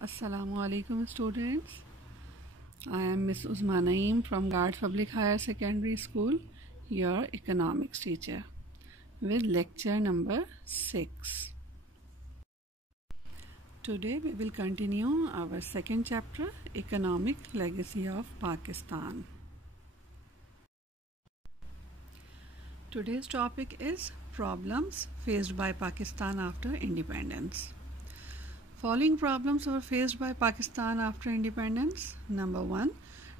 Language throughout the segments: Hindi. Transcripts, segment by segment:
Assalamu alaikum students. I am Miss Uzma Naeem from Guards Public Higher Secondary School, your economics teacher, with lecture number 6. Today we will continue our second chapter, Economic Legacy of Pakistan. Today's topic is problems faced by Pakistan after independence. Following problems were faced by Pakistan after independence. Number 1,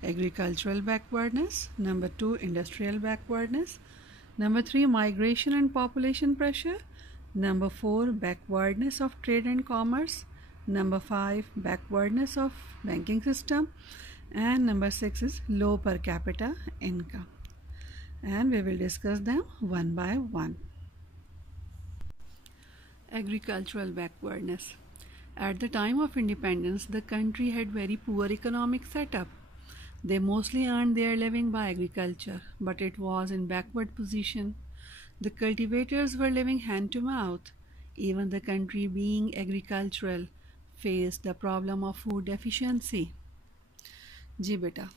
agricultural backwardness. Number 2, industrial backwardness. Number 3, migration and population pressure. Number 4, backwardness of trade and commerce. Number 5, backwardness of banking system. And number 6 is low per capita income. And we will discuss them one by one. Agricultural backwardness. At the time of independence, the country had very poor economic setup. They mostly earned their living by agriculture, but it was in backward position. The cultivators were living hand to mouth. Even the country being agricultural faced the problem of food deficiency. जी बेटा,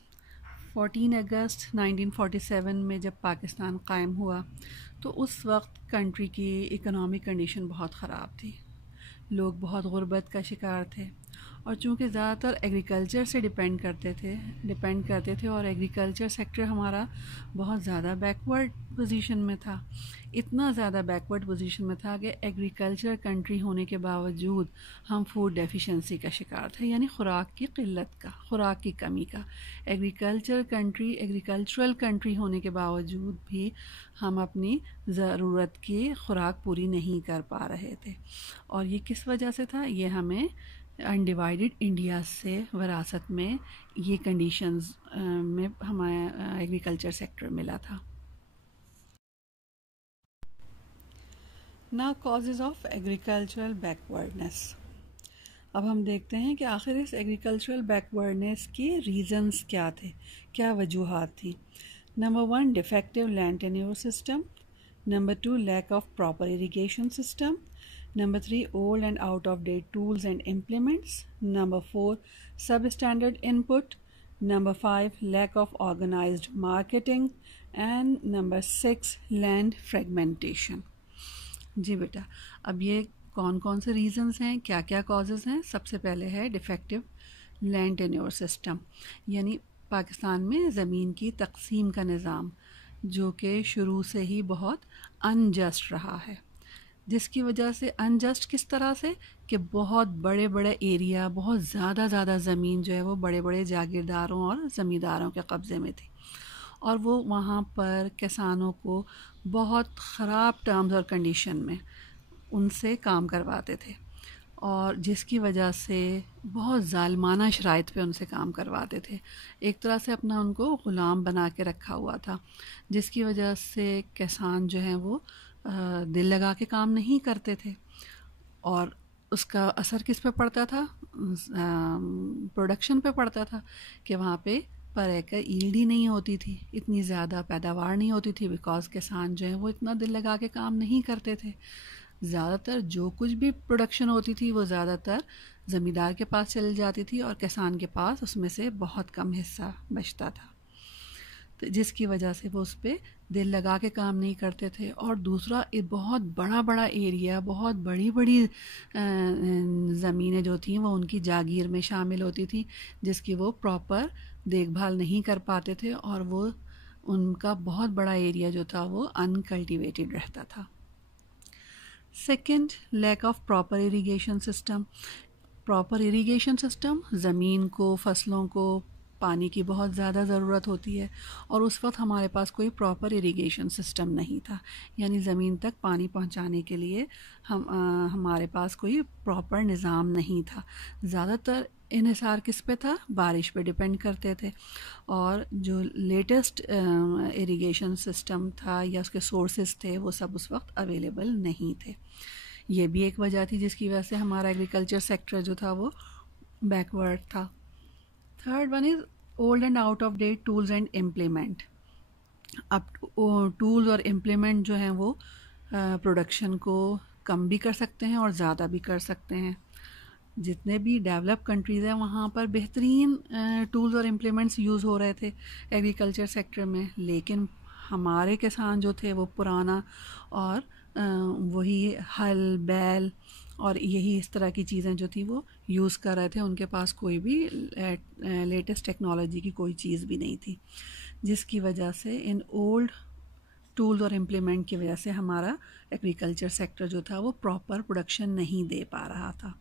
14 अगस्त 1947 में जब पाकिस्तान कायम हुआ तो उस वक्त कंट्री की इकोनॉमिक कंडीशन बहुत ख़राब थी। लोग बहुत गुर्बत का शिकार थे और चूँकि ज़्यादातर एग्रीकल्चर से डिपेंड करते थे और एग्रीकल्चर सेक्टर हमारा बहुत ज़्यादा बैकवर्ड पोजीशन में था। इतना ज़्यादा बैकवर्ड पोजीशन में था कि एग्रीकल्चर कंट्री होने के बावजूद हम फूड डेफिशिएंसी का शिकार थे, यानी खुराक की किल्लत का, खुराक की कमी का। एग्रीकल्चरल कंट्री होने के बावजूद भी हम अपनी ज़रूरत की खुराक पूरी नहीं कर पा रहे थे। और ये किस वजह से था? ये हमें अनडिवाइडेड इंडिया से विरासत में ये कंडीशंस में हमारा एग्रीकल्चर सेक्टर मिला था। Now causes of agricultural backwardness. अब हम देखते हैं कि आखिर इस एग्रीकल्चरल बैकवर्डनेस के रीज़न्स क्या थे, क्या वजूहात थी। Number 1, defective land tenure system. Number 2, lack of proper irrigation system. Number 3, old and out-of-date tools and implements. Number 4, substandard input. Number 5, lack of organized marketing. And number 6, land fragmentation. जी बेटा, अब ये कौन कौन से रीज़न्स हैं, क्या क्या कॉजेज़ हैं। सबसे पहले है डिफेक्टिव लैंड टेन्योर सिस्टम, यानी पाकिस्तान में ज़मीन की तकसीम का निज़ाम जो कि शुरू से ही बहुत अनजस्ट रहा है। जिसकी वजह से अनजस्ट किस तरह से कि बहुत बड़े बड़े एरिया, बहुत ज़्यादा ज़मीन जो है वो बड़े बड़े जागीरदारों और ज़मींदारों के कब्ज़े में थी और वो वहाँ पर किसानों को बहुत ख़राब टर्म्स और कंडीशन में उनसे काम करवाते थे और जिसकी वजह से बहुत ज़ालिमाना शराइत पे उनसे काम करवाते थे। एक तरह से अपना उनको ग़ुलाम बना के रखा हुआ था, जिसकी वजह से किसान जो हैं वो दिल लगा के काम नहीं करते थे और उसका असर किस पे पड़ता था? प्रोडक्शन पे पड़ता था कि वहाँ पे पर एकड़ यील्ड ही नहीं होती थी, इतनी ज़्यादा पैदावार नहीं होती थी, बिकॉज़ किसान जो है वो इतना दिल लगा के काम नहीं करते थे। ज़्यादातर जो कुछ भी प्रोडक्शन होती थी वो ज़्यादातर ज़मींदार के पास चली जाती थी और किसान के पास उसमें से बहुत कम हिस्सा बचता था, तो जिसकी वजह से वो उस पर दिल लगा के काम नहीं करते थे। और दूसरा, बहुत बड़ा एरिया, बहुत बड़ी ज़मीनें जो थी वो उनकी जागीर में शामिल होती थी, जिसकी वो प्रॉपर देखभाल नहीं कर पाते थे और वो उनका बहुत बड़ा एरिया जो था वो अनकल्टिवेटेड रहता था। Second, lack of proper irrigation system. Proper irrigation system, ज़मीन को, फसलों को पानी की बहुत ज़्यादा ज़रूरत होती है और उस वक्त हमारे पास कोई प्रॉपर इरिगेशन सिस्टम नहीं था, यानी ज़मीन तक पानी पहुंचाने के लिए हमारे पास कोई प्रॉपर निज़ाम नहीं था। ज़्यादातर इन्हिसार किस पे था? बारिश पे डिपेंड करते थे और जो लेटेस्ट इरिगेशन सिस्टम था या उसके सोर्सेज थे वो सब उस वक्त अवेलेबल नहीं थे। ये भी एक वजह थी जिसकी वजह से हमारा एग्रीकल्चर सेक्टर जो था वो बैकवर्ड था। Third one is old and out of date tools and implement. अब टूल्स और इम्प्लीमेंट जो हैं वो प्रोडक्शन को कम भी कर सकते हैं और ज़्यादा भी कर सकते हैं। जितने भी डेवलप कंट्रीज़ हैं वहाँ पर बेहतरीन टूल्स और इम्प्लीमेंट्स यूज़ हो रहे थे एग्रीकल्चर सेक्टर में, लेकिन हमारे किसान जो थे वो पुराना और वही हल बैल और यही इस तरह की चीज़ें जो थी वो यूज़ कर रहे थे। उनके पास कोई भी लेटेस्ट टेक्नोलॉजी की कोई चीज़ भी नहीं थी, जिसकी वजह से इन ओल्ड टूल्स और इम्प्लीमेंट की वजह से हमारा एग्रीकल्चर सेक्टर जो था वो प्रॉपर प्रोडक्शन नहीं दे पा रहा था।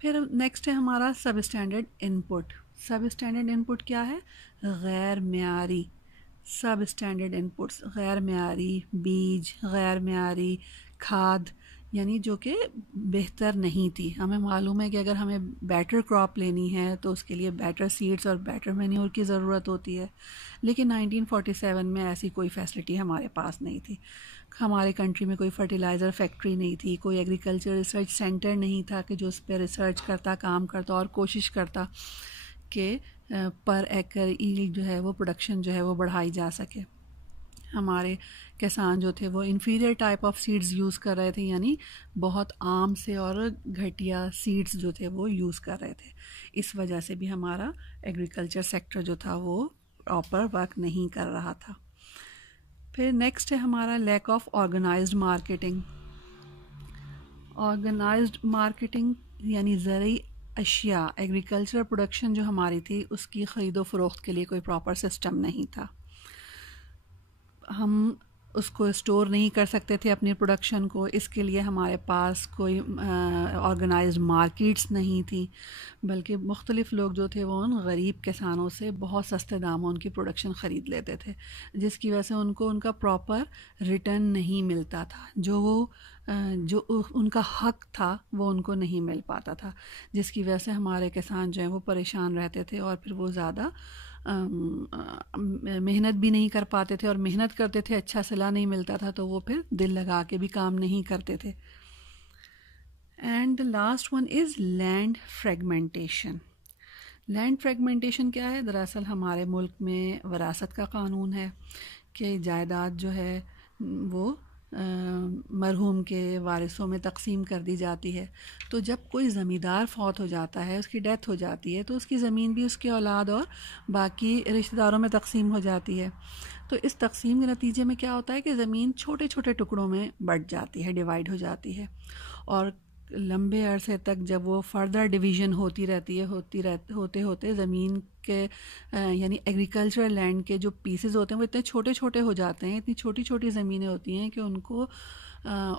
फिर नेक्स्ट है हमारा सब स्टैंडर्ड इनपुट। सब स्टैंडर्ड इनपुट क्या है? गैर म्यारी सब स्टैंडर्ड इनपुट्स, गैर म्यारी बीज, गैर म्यारी खाद, यानी जो कि बेहतर नहीं थी। हमें मालूम है कि अगर हमें बेटर क्रॉप लेनी है तो उसके लिए बेटर सीड्स और बेटर मैन्योर की ज़रूरत होती है, लेकिन 1947 में ऐसी कोई फैसिलिटी हमारे पास नहीं थी। हमारे कंट्री में कोई फर्टिलाइज़र फैक्ट्री नहीं थी, कोई एग्रीकल्चर रिसर्च सेंटर नहीं था कि जो उस पर रिसर्च करता, काम करता और कोशिश करता कि पर एकड़ ईल्ड जो है वो प्रोडक्शन जो है वो बढ़ाई जा सके। हमारे किसान जो थे वो inferior type of seeds use कर रहे थे, यानी बहुत आम से और घटिया सीड्स जो थे वो यूज़ कर रहे थे। इस वजह से भी हमारा एग्रीकल्चर सेक्टर जो था वो प्रॉपर वर्क नहीं कर रहा था। फिर नेक्स्ट है हमारा lack of organised marketing. Organised marketing यानी ज़रूरी अशिया, एग्रीकल्चर प्रोडक्शन जो हमारी थी उसकी ख़रीदो फ़रोख्त के लिए कोई प्रॉपर सिस्टम नहीं था। हम उसको स्टोर नहीं कर सकते थे अपनी प्रोडक्शन को, इसके लिए हमारे पास कोई ऑर्गेनाइज्ड मार्केट्स नहीं थी, बल्कि मुख्तलिफ लोग जो थे वो उन गरीब किसानों से बहुत सस्ते दामों उनकी प्रोडक्शन ख़रीद लेते थे, जिसकी वजह से उनको उनका प्रॉपर रिटर्न नहीं मिलता था। जो उनका हक था वो उनको नहीं मिल पाता था, जिसकी वजह से हमारे किसान जो हैं वो परेशान रहते थे और फिर वो ज़्यादा मेहनत भी नहीं कर पाते थे, और मेहनत करते थे अच्छा सिला नहीं मिलता था तो वो फिर दिल लगा के भी काम नहीं करते थे। And the last one is land fragmentation. Land fragmentation क्या है? दरअसल हमारे मुल्क में वरासत का कानून है कि जायदाद जो है वो मरहूम के वारिसों में तकसीम कर दी जाती है। तो जब कोई ज़मींदार फौत हो जाता है, उसकी डेथ हो जाती है, तो उसकी ज़मीन भी उसके औलाद और बाकी रिश्तेदारों में तकसीम हो जाती है। तो इस तकसीम के नतीजे में क्या होता है कि ज़मीन छोटे छोटे टुकड़ों में बँट जाती है, डिवाइड हो जाती है, और लंबे अरसे तक जब वो फर्दर डिवीज़न होती रहती है, होते होते ज़मीन के यानी एग्रीकल्चर लैंड के जो पीसेस होते हैं वो इतने छोटे छोटे हो जाते हैं, इतनी छोटी छोटी ज़मीनें होती हैं कि उनको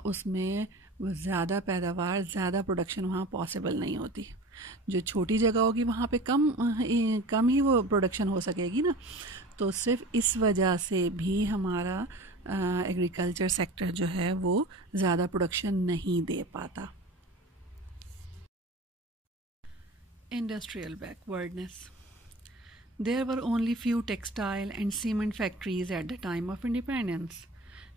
उसमें ज़्यादा पैदावार, ज़्यादा प्रोडक्शन वहाँ पॉसिबल नहीं होती। जो छोटी जगह होगी वहाँ पे कम ही वो प्रोडक्शन हो सकेगी ना। तो सिर्फ इस वजह से भी हमारा एग्रीकल्चर सेक्टर जो है वो ज़्यादा प्रोडक्शन नहीं दे पाता। Industrial backwardness. There were only few textile and cement factories at the time of independence.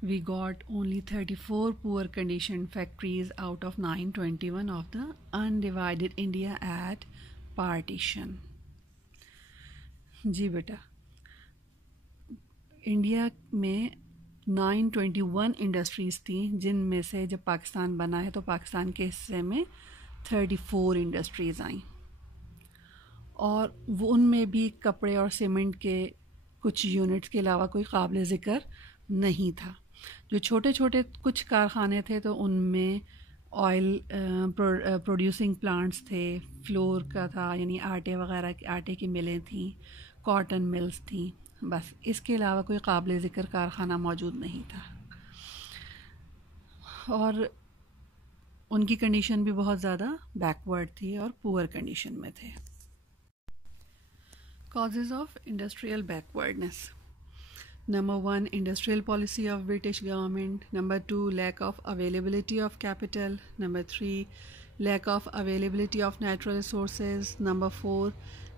We got only 34 poor conditioned factories out of 921 of the undivided India at partition. जी बेटा, इंडिया में 921 इंडस्ट्रीज़ थी, जिनमें से जब पाकिस्तान बना है तो पाकिस्तान के हिस्से में 34 इंडस्ट्रीज़ आईं, और वो उनमें भी कपड़े और सीमेंट के कुछ यूनिट्स के अलावा कोई काबिल ज़िक्र नहीं था। जो छोटे छोटे कुछ कारखाने थे तो उनमें ऑयल प्रोड्यूसिंग प्लांट्स थे, फ्लोर का था यानी आटे वगैरह की आटे की मिलें थीं, कॉटन मिल्स थीं, बस इसके अलावा कोई काबिल ज़िक्र कारखाना मौजूद नहीं था, और उनकी कंडीशन भी बहुत ज़्यादा बैकवर्ड थी और पुअर कंडीशन में थे। Causes of industrial backwardness. Number 1, industrial policy of British government. Number 2, lack of availability of capital. Number 3, lack of availability of natural resources. Number 4,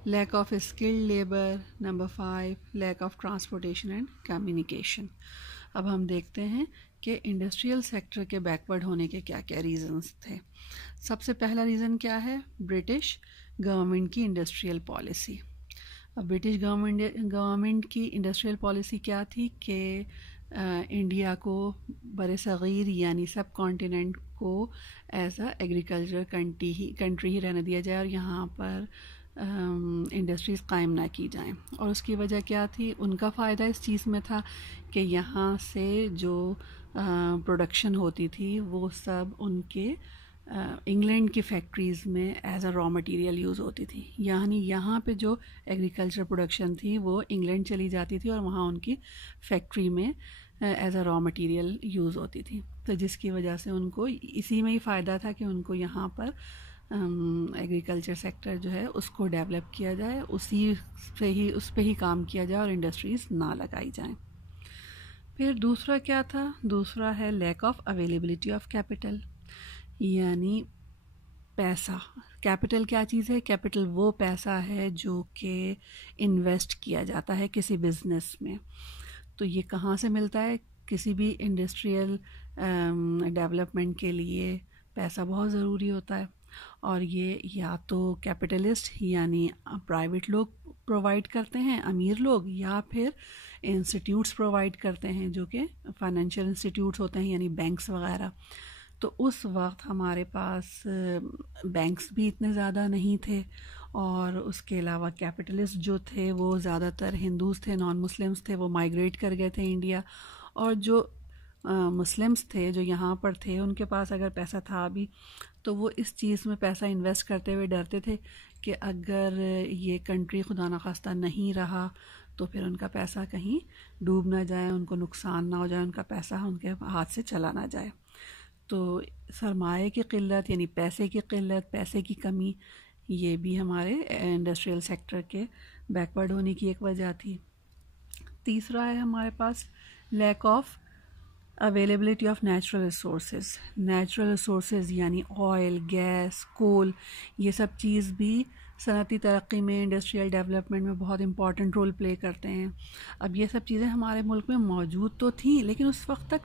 lack of skilled labor. Number 5, lack of transportation and communication. अब हम देखते हैं कि इंडस्ट्रियल सेक्टर के बैकवर्ड होने के क्या क्या रीज़न्स थे। सबसे पहला रीज़न क्या है? ब्रिटिश गवर्नमेंट की इंडस्ट्रियल पॉलिसी। अब ब्रिटिश गवर्नमेंट की इंडस्ट्रियल पॉलिसी क्या थी कि इंडिया को बरे सग़ीर यानी सब कॉन्टिनेंट को एज अ एग्रीकल्चर कंट्री ही रहने दिया जाए और यहाँ पर इंडस्ट्रीज़ कायम ना की जाएं। और उसकी वजह क्या थी? उनका फ़ायदा इस चीज़ में था कि यहाँ से जो प्रोडक्शन होती थी वो सब उनके इंग्लैंड की फैक्ट्रीज़ में as a raw material use होती थी। यानी यहाँ पे जो एग्रीकल्चर प्रोडक्शन थी वो इंग्लैंड चली जाती थी और वहाँ उनकी फैक्ट्री में as a raw material use होती थी। तो जिसकी वजह से उनको इसी में ही फ़ायदा था कि उनको यहाँ पर एग्रीकल्चर सेक्टर जो है उसको डेवलप किया जाए, उस पे ही काम किया जाए और इंडस्ट्रीज़ ना लगाई जाएं। फिर दूसरा क्या था? दूसरा है lack of availability of capital, यानी पैसा। कैपिटल क्या चीज़ है? कैपिटल वो पैसा है जो कि इन्वेस्ट किया जाता है किसी बिज़नेस में। तो ये कहाँ से मिलता है? किसी भी इंडस्ट्रियल डेवलपमेंट के लिए पैसा बहुत ज़रूरी होता है और ये या तो कैपिटलिस्ट यानी प्राइवेट लोग प्रोवाइड करते हैं, अमीर लोग, या फिर इंस्टीट्यूट्स प्रोवाइड करते हैं जो कि फाइनेंशियल इंस्टीट्यूट्स होते हैं यानी बैंक्स वगैरह। तो उस वक्त हमारे पास बैंक्स भी इतने ज़्यादा नहीं थे और उसके अलावा कैपिटलिस्ट जो थे वो ज़्यादातर हिंदूज़ थे, नॉन मुस्लिम्स थे, वो माइग्रेट कर गए थे इंडिया। और जो मुस्लिम्स थे जो यहाँ पर थे उनके पास अगर पैसा था भी तो वो इस चीज़ में पैसा इन्वेस्ट करते हुए डरते थे कि अगर ये कंट्री खुदा न खास्ता नहीं रहा तो फिर उनका पैसा कहीं डूब ना जाए, उनको नुकसान ना हो जाए, उनका पैसा उनके हाथ से चला ना जाए। तो सरमाए की क़िल्लत यानी पैसे की क़िल्लत, पैसे की कमी, ये भी हमारे इंडस्ट्रियल सेक्टर के बैकवर्ड होने की एक वजह थी। तीसरा है हमारे पास lack of availability of natural resources यानी ऑयल, गैस, कोल, ये सब चीज़ भी सनती तरक्की में, इंडस्ट्रियल डेवलपमेंट में बहुत इंपॉर्टेंट रोल प्ले करते हैं। अब ये सब चीज़ें हमारे मुल्क में मौजूद तो थी लेकिन उस वक्त तक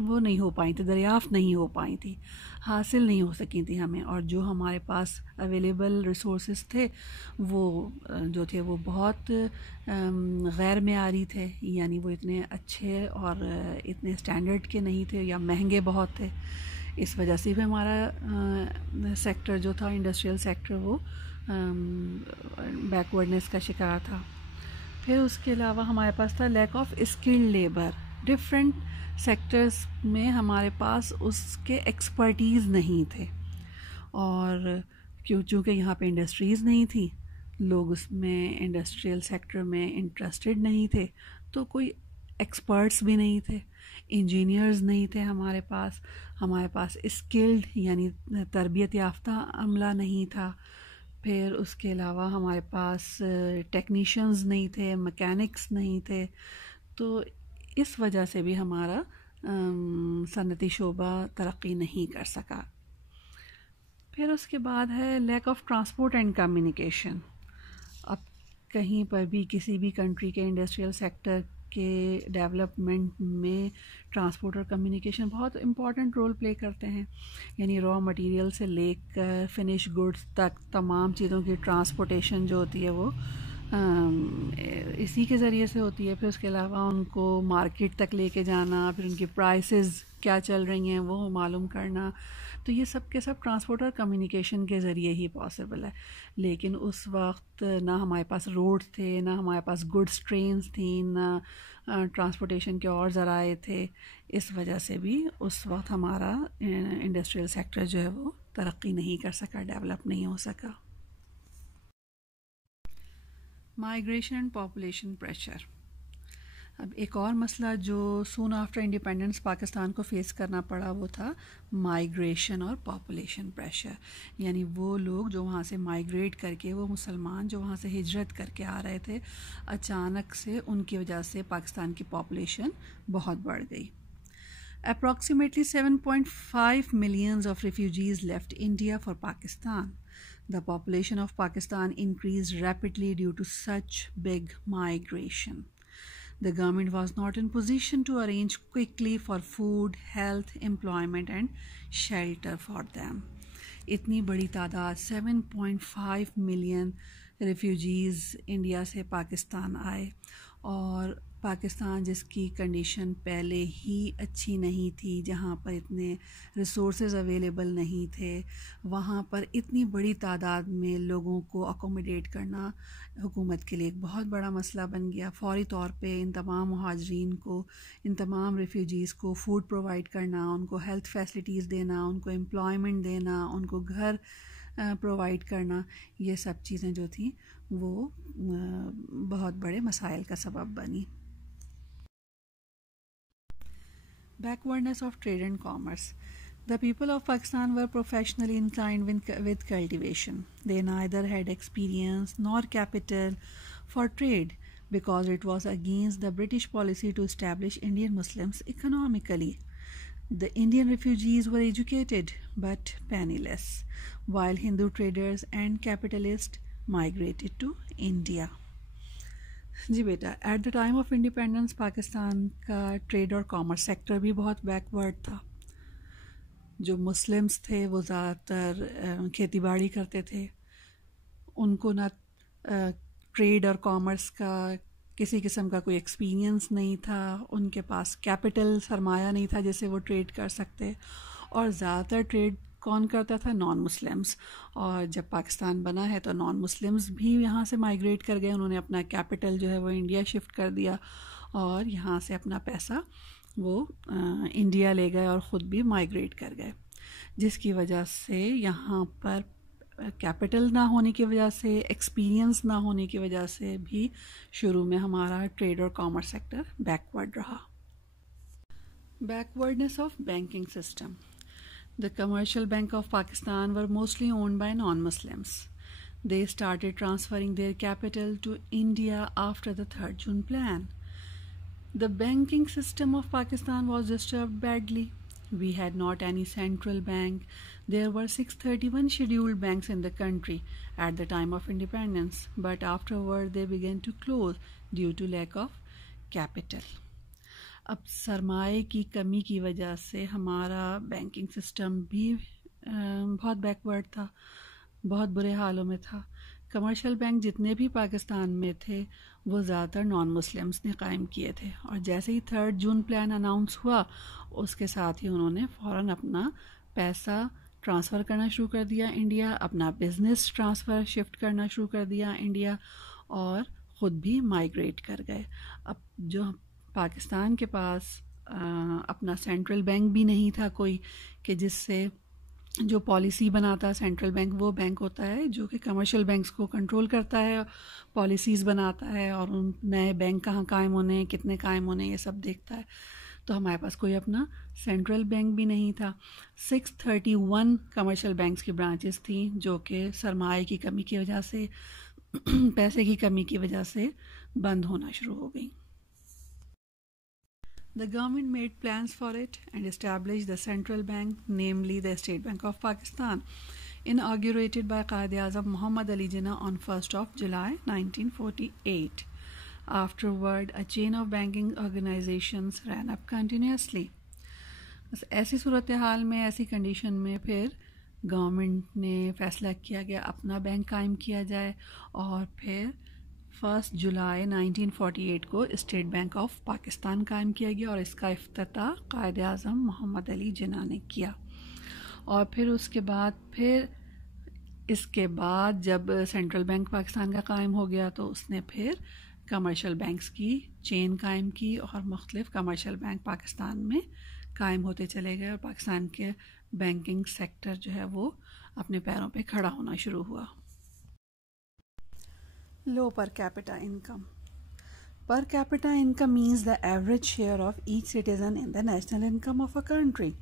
वो नहीं हो पाई थी, दरियाफ़्त नहीं हो पाई थी, हासिल नहीं हो सकी थी हमें। और जो हमारे पास अवेलेबल रिसोर्सेज थे वो जो थे वो बहुत गैर मेयारी थे, यानी वो इतने अच्छे और इतने स्टैंडर्ड के नहीं थे या महंगे बहुत थे। इस वजह से भी हमारा सेक्टर जो था इंडस्ट्रियल सेक्टर वो बैकवर्डनेस का शिकार था। फिर उसके अलावा हमारे पास था lack of skilled labour. Different sectors में हमारे पास उसके एक्सपर्टीज़ नहीं थे और चूँकि यहाँ पे इंडस्ट्रीज़ नहीं थी, लोग उसमें इंडस्ट्रियल सेक्टर में इंटरेस्टेड नहीं थे, तो कोई एक्सपर्ट्स भी नहीं थे, इंजीनियर्स नहीं थे हमारे पास स्किल्ड यानी तरबियत याफ्ता अमला नहीं था। फिर उसके अलावा हमारे पास टेक्नीशियंस नहीं थे, मैकेनिक्स नहीं थे। तो इस वजह से भी हमारा सनती शोबा तरक्की नहीं कर सका। फिर उसके बाद है lack of transport and communication. अब कहीं पर भी किसी भी कंट्री के इंडस्ट्रियल सेक्टर के डेवलपमेंट में ट्रांसपोर्ट और कम्युनिकेशन बहुत इम्पॉर्टेंट रोल प्ले करते हैं, यानी रॉ मटेरियल से लेकर फिनिश गुड्स तक तमाम चीज़ों की ट्रांसपोर्टेशन जो होती है वो इसी के ज़रिए से होती है। फिर उसके अलावा उनको मार्केट तक लेके जाना, फिर उनकी प्राइसेस क्या चल रही हैं वो मालूम करना, तो ये सब के सब ट्रांसपोर्ट और कम्युनिकेशन के ज़रिए ही पॉसिबल है। लेकिन उस वक्त ना हमारे पास रोड थे, ना हमारे पास गुड्स ट्रेन्स थी, ना ट्रांसपोर्टेशन के और ज़राए थे। इस वजह से भी उस वक्त हमारा इंडस्ट्रियल सेक्टर जो है वो तरक्की नहीं कर सका, डेवलप नहीं हो सका। Migration and population pressure. अब एक और मसला जो सून आफ्टर इंडिपेंडेंस पाकिस्तान को फेस करना पड़ा वो था माइग्रेशन और पॉपुलेशन प्रेशर, यानी वो लोग जो वहाँ से माइग्रेट करके, वो मुसलमान जो वहाँ से हिजरत करके आ रहे थे, अचानक से उनकी वजह से पाकिस्तान की पॉपुलेशन बहुत बढ़ गई। Approximately 7.5 millions of refugees left India for Pakistan. The population of Pakistan increased rapidly due to such big migration. The government was not in position to arrange quickly for food, health, employment and shelter for them. इतनी बड़ी तादाद 7.5 मिलियन रिफ्यूजीज़ इंडिया से पाकिस्तान आए और पाकिस्तान जिसकी कंडीशन पहले ही अच्छी नहीं थी, जहाँ पर इतने रिसोर्सेज अवेलेबल नहीं थे, वहाँ पर इतनी बड़ी तादाद में लोगों को अकोमोडेट करना हुकूमत के लिए एक बहुत बड़ा मसला बन गया। फौरी तौर पे इन तमाम मुहाजिरीन को, इन तमाम रेफ्यूजीज़ को फ़ूड प्रोवाइड करना, उनको हेल्थ फैसिलिटीज़ देना, उनको एम्प्लॉयमेंट देना, उनको घर प्रोवाइड करना, ये सब चीज़ें जो थी वो बहुत बड़े मसाइल का सबब बनी। Backwardness of trade and commerce. The people of Pakistan were professionally inclined with cultivation. They neither had experience nor capital for trade because it was against the British policy to establish Indian Muslims economically. The Indian refugees were educated but penniless, while Hindu traders and capitalists migrated to India. जी बेटा, at the time of independence Pakistan का ट्रेड और कॉमर्स सेक्टर भी बहुत बैकवर्ड था। जो मुस्लिम्स थे वो ज़्यादातर खेती बाड़ी करते थे, उनको ना ट्रेड और कॉमर्स का किसी किस्म का कोई एक्सपीरियंस नहीं था, उनके पास कैपिटल सरमाया नहीं था जिससे वो ट्रेड कर सकते, और ज़्यादातर ट्रेड कौन करता था? Non Muslims. और जब पाकिस्तान बना है तो नॉन मुस्लिम्स भी यहाँ से माइग्रेट कर गए, उन्होंने अपना कैपिटल जो है वो इंडिया शिफ्ट कर दिया और यहाँ से अपना पैसा वो इंडिया ले गए और ख़ुद भी माइग्रेट कर गए, जिसकी वजह से यहाँ पर कैपिटल ना होने की वजह से, एक्सपीरियंस ना होने की वजह से भी शुरू में हमारा ट्रेड और कॉमर्स सेक्टर बैकवर्ड रहा। Backwardness of banking system. The Commercial Bank of Pakistan were mostly owned by non-Muslims. They started transferring their capital to India after the 3rd June plan. The banking system of Pakistan was disturbed badly. We had not any central bank. There were 631 scheduled banks in the country at the time of independence, but afterward they began to close due to lack of capital. अब सरमाए की कमी की वजह से हमारा बैंकिंग सिस्टम भी बहुत बैकवर्ड था, बहुत बुरे हालों में था। कमर्शियल बैंक जितने भी पाकिस्तान में थे वो ज़्यादातर नॉन मुस्लिम्स ने कायम किए थे, और जैसे ही 3rd जून प्लान अनाउंस हुआ उसके साथ ही उन्होंने फ़ौरन अपना पैसा ट्रांसफ़र करना शुरू कर दिया इंडिया, अपना बिज़नेस ट्रांसफ़र शिफ्ट करना शुरू कर दिया इंडिया, और ख़ुद भी माइग्रेट कर गए। अब जो पाकिस्तान के पास अपना सेंट्रल बैंक भी नहीं था कोई, कि जिससे जो पॉलिसी बनाता सेंट्रल बैंक, वो बैंक होता है जो कि कमर्शियल बैंक्स को कंट्रोल करता है, पॉलिसीज़ बनाता है और उन नए बैंक कहाँ कायम होने हैं, कितने कायम होने हैं, ये सब देखता है। तो हमारे पास कोई अपना सेंट्रल बैंक भी नहीं था। 631 कमर्शियल बैंक्स की ब्रांचेस थी जो कि सरमाए की कमी की वजह से, पैसे की कमी की वजह से बंद होना शुरू हो गई। The government made plans for it and established the central bank, namely the State Bank of Pakistan, inaugurated by Quaid-e-Azam Muhammad Ali Jinnah on 1st of July 1948. Afterward, a chain of banking organizations ran up continuously. ऐसी सूरत हाल में, ऐसी कंडीशन में फिर गवर्नमेंट ने फ़ैसला किया गया अपना बैंक कायम किया जाए, और फिर 1 जुलाई 1948 को स्टेट बैंक ऑफ पाकिस्तान कायम किया गया और इसका इफ्तिताह क़ायद-ए-आज़म मोहम्मद अली जिन्ना ने किया। और फिर उसके बाद जब सेंट्रल बैंक पाकिस्तान का कायम हो गया तो उसने फिर कमर्शियल बैंक्स की चेन कायम की और मुख्तलिफ कमर्शियल बैंक पाकिस्तान में कायम होते चले गए, और पाकिस्तान के बैंकिंग सेक्टर जो है वो अपने पैरों पे खड़ा होना शुरू हुआ। Low per capita income. Per capita income means the average share of each citizen in the national income of a country.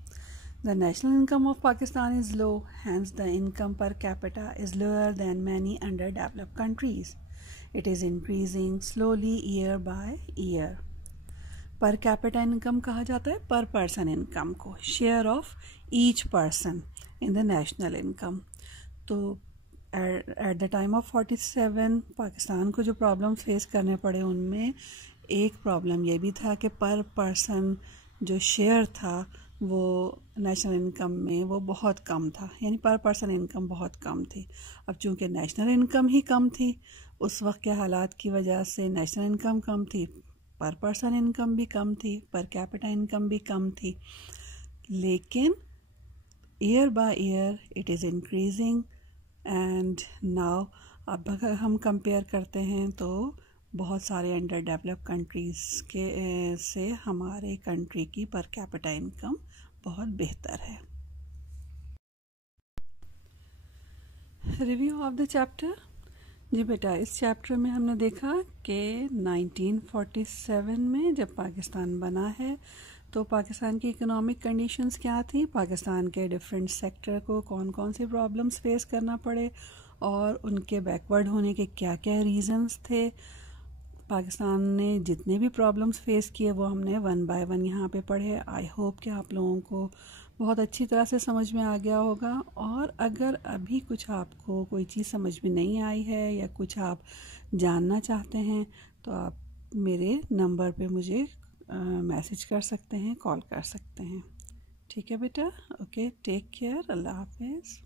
The national income of Pakistan is low, hence the income per capita is lower than many underdeveloped countries. It is increasing slowly year by year. Per capita income कहा जाता है per person income को, share of each person in the national income. तो at the time of 47 Pakistan को जो प्रॉब्लम फेस करने पड़े उनमें एक प्रॉब्लम ये भी था कि पर पर्सन जो शेयर था वो नेशनल इनकम में वो बहुत कम था, यानी पर पर्सन इनकम बहुत कम थी। अब चूँकि नेशनल इनकम ही कम थी, उस वक्त के हालात की वजह से नेशनल इनकम कम थी, पर पर्सन इनकम भी कम थी, पर कैपिटा इनकम भी कम थी, लेकिन year by year it is increasing and now अब अगर हम कंपेयर करते हैं तो बहुत सारे अंडर डेवलप्ड कंट्रीज़ के से हमारे कंट्री की पर कैपिटा इनकम बहुत बेहतर है। Review of the chapter. जी बेटा, इस चैप्टर में हमने देखा कि 1947 में जब पाकिस्तान बना है तो पाकिस्तान की इकोनॉमिक कंडीशंस क्या थी, पाकिस्तान के डिफरेंट सेक्टर को कौन कौन से प्रॉब्लम्स फेस करना पड़े और उनके बैकवर्ड होने के क्या क्या रीज़न्स थे। पाकिस्तान ने जितने भी प्रॉब्लम्स फेस किए वो हमने वन बाय वन यहाँ पे पढ़े। आई होप कि आप लोगों को बहुत अच्छी तरह से समझ में आ गया होगा, और अगर अभी कुछ आपको कोई चीज़ समझ में नहीं आई है या कुछ आप जानना चाहते हैं तो आप मेरे नंबर पे मुझे मैसेज कर सकते हैं, कॉल कर सकते हैं। ठीक है बेटा, ओके, टेक केयर, अल्लाह हाफिज़।